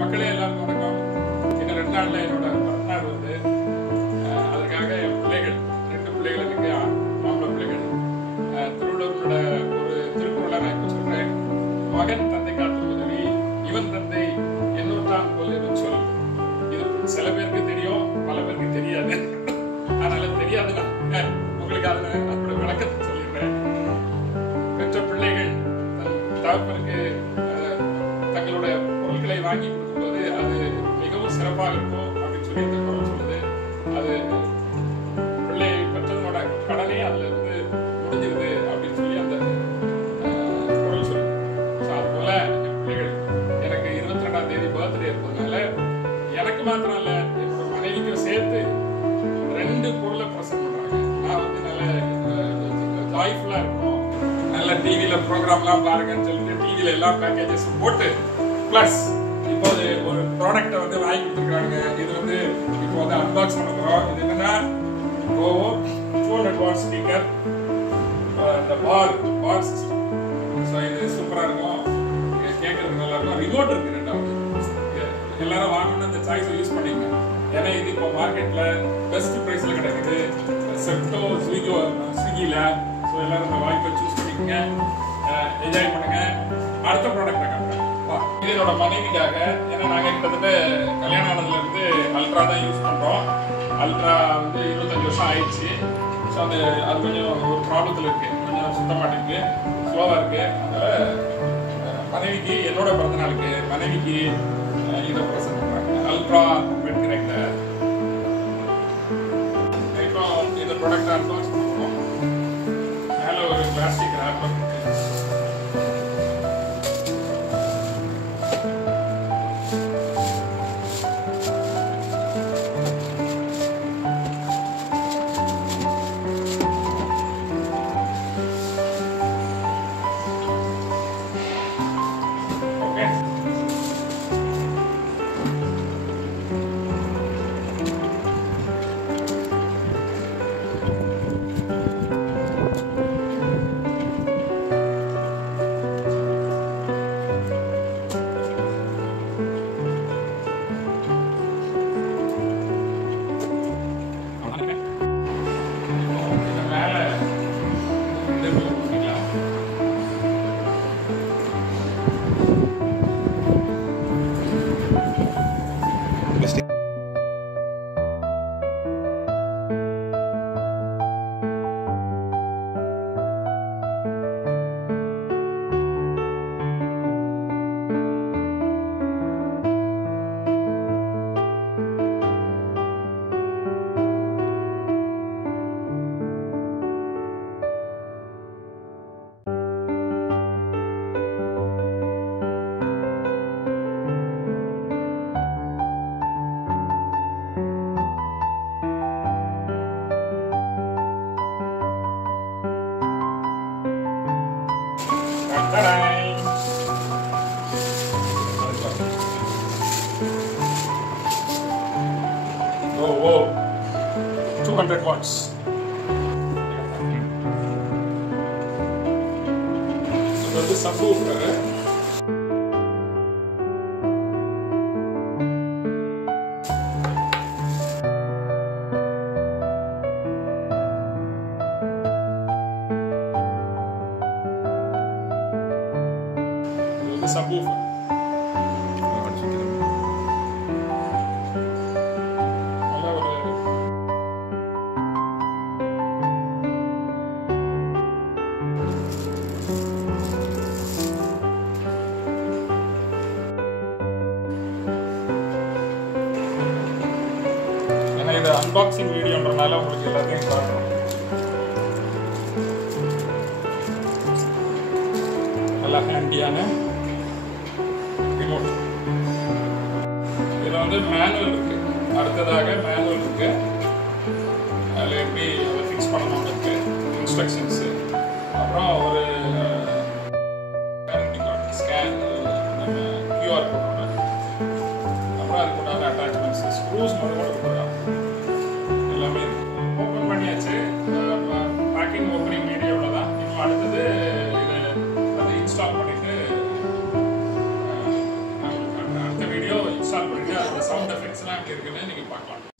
மக்களே எல்லாருக்கும் வணக்கம். இன்னும் 2 நாள்ல என்னோட பிறந்தநாள் வந்து அதற்காக என் பிள்ளைகள் 2 பிள்ளைகள் இருக்கு, ஆம்பளை பிள்ளைகள். திருவள்ளுவரோட ஒரு திருக்குறளை நான் இப்போ சொல்றேன். மகன் தந்தை காட்டும் உதவி, இவன் தந்தை என்னொருத்தான் போல் என்று சொல். இது சில பேருக்கு தெரியும், பல பேருக்கு தெரியாது. அதனால தெரியாதுன்னா உங்களுக்கு அதோட விளக்கத்தை சொல்லிடுறேன். பெற்ற பிள்ளைகள் தகப்பனுக்கு தங்களுடைய பொருட்களை வாங்கி கொடுக்கும்போது அது மிகவும் சிறப்பாக இருக்கும் அப்படின்னு சொல்லி இந்த குரல் சொல்லுது. அது பிள்ளை பெற்றதனோட கடனே அதுல இருந்து முடிஞ்சிருது அப்படின்னு சொல்லி அந்த குரல் சொல்லுது. அதுபோல என் பிள்ளைகள் எனக்கு 22ஆம் தேதி பர்த்டே இருப்பதுனால எனக்கு மாத்திரம் இல்ல, என்னோட மனைவிக்கும் சேர்த்து 2 பொருளை ப்ரெசென்ட் பண்றாங்க. நான் வந்து நல்ல ஜாய்ஃபுல்லா இருக்கும், நல்ல டிவியில ப்ரோக்ராம்லாம் பாருங்கன்னு சொல்லிட்டு டிவியில எல்லா பேக்கேஜஸ் போட்டு பிளஸ் இப்போ ஒரு ப்ராடக்ட்டை வந்து வாங்கி கொடுத்துருக்காங்க. இது வந்து இப்போ வந்து அன்பாக்ஸ் பண்ண போறோம். இது என்னன்னா ஓவோ 200 வாட் ஸ்பீக்கர், இந்த பார் சிஸ்டம். ஸோ இது சூப்பராக இருக்கும், கேட்கறதுக்கு நல்லா இருக்கும். ரிமோட் இருக்கு 2வது. எல்லாரும் வாங்கணும்னு அந்த சாய்ஸை யூஸ் பண்ணிங்க. ஏன்னா இது இப்போ மார்க்கெட்ல பெஸ்ட் ப்ரைஸ்ல கிடைக்குது, செப்டோ ஸ்விக்கியில். ஸோ எல்லாரும் இந்த வாய்ப்பை சூஸ் பண்ணிக்கோங்க, என்ஜாய் பண்ணுங்க. அடுத்த ப்ராடக்ட்டை காட்டுறேன். இது என்னோட மனைவிக்காக. ஏன்னா நாங்கள் கிட்டத்தட்ட கல்யாணம் ஆனதுல இருந்து அல்ட்ரா தான் யூஸ் பண்றோம். அல்ட்ரா வந்து 25 வருஷம் ஆயிடுச்சு. ஸோ அது கொஞ்சம் ஒரு ப்ராப்ளத்தில் இருக்கு, கொஞ்சம் சுத்த மாட்டேங்குது, ஸ்லோவா இருக்கு. அதனால மனைவிக்கு என்னோட பிறந்த நாளுக்கு மனைவிக்கு இதை ப்ரெசென்ட் பண்றாங்க, அல்ட்ரா பெட் கிரைண்டர். இப்போ இந்த ப்ராடக்ட் அன்பாக்ஸ் பண்ணுவோம். மேலே ஒரு பிளாஸ்டிக் ரேப்பர் இருக்கு. Oh, 200 watts. So this is subwoofer. This is subwoofer. இது அன்பாக்சிங் வீடியோன்றனால உங்களுக்கு எல்லாத்தையும் காட்டுறோம். நல்லா ஹேண்டியான ரிமோட். இதில் வந்து மேனுவல் இருக்கு, அடுத்ததாக மேனுவல் இருக்கு, அதில் எப்படி அதை ஃபிக்ஸ் பண்ணணும் இருக்கு, இன்ஸ்ட்ரக்ஷன்ஸு, அப்புறம் ஒரு கேரண்டி கார்டு ஸ்கேன், நம்ம கியூஆர் கோட், அப்புறம் அதுக்கு உண்டான அட்டாச்மெண்ட்ஸ், ஸ்க்ரூஸ் மட்டும் கூட கொடுக்குறாங்க. எல்லாமே ஓப்பன் பண்ணியாச்சு. பேக்கிங் ஓப்பனிங் வீடியோவில் தான். இப்போ அடுத்தது இதை இன்ஸ்டால் பண்ணிட்டு அடுத்த வீடியோ என்னெல்லாம் அங்கே இருக்குன்னு நீங்கள் பார்க்கலாம்.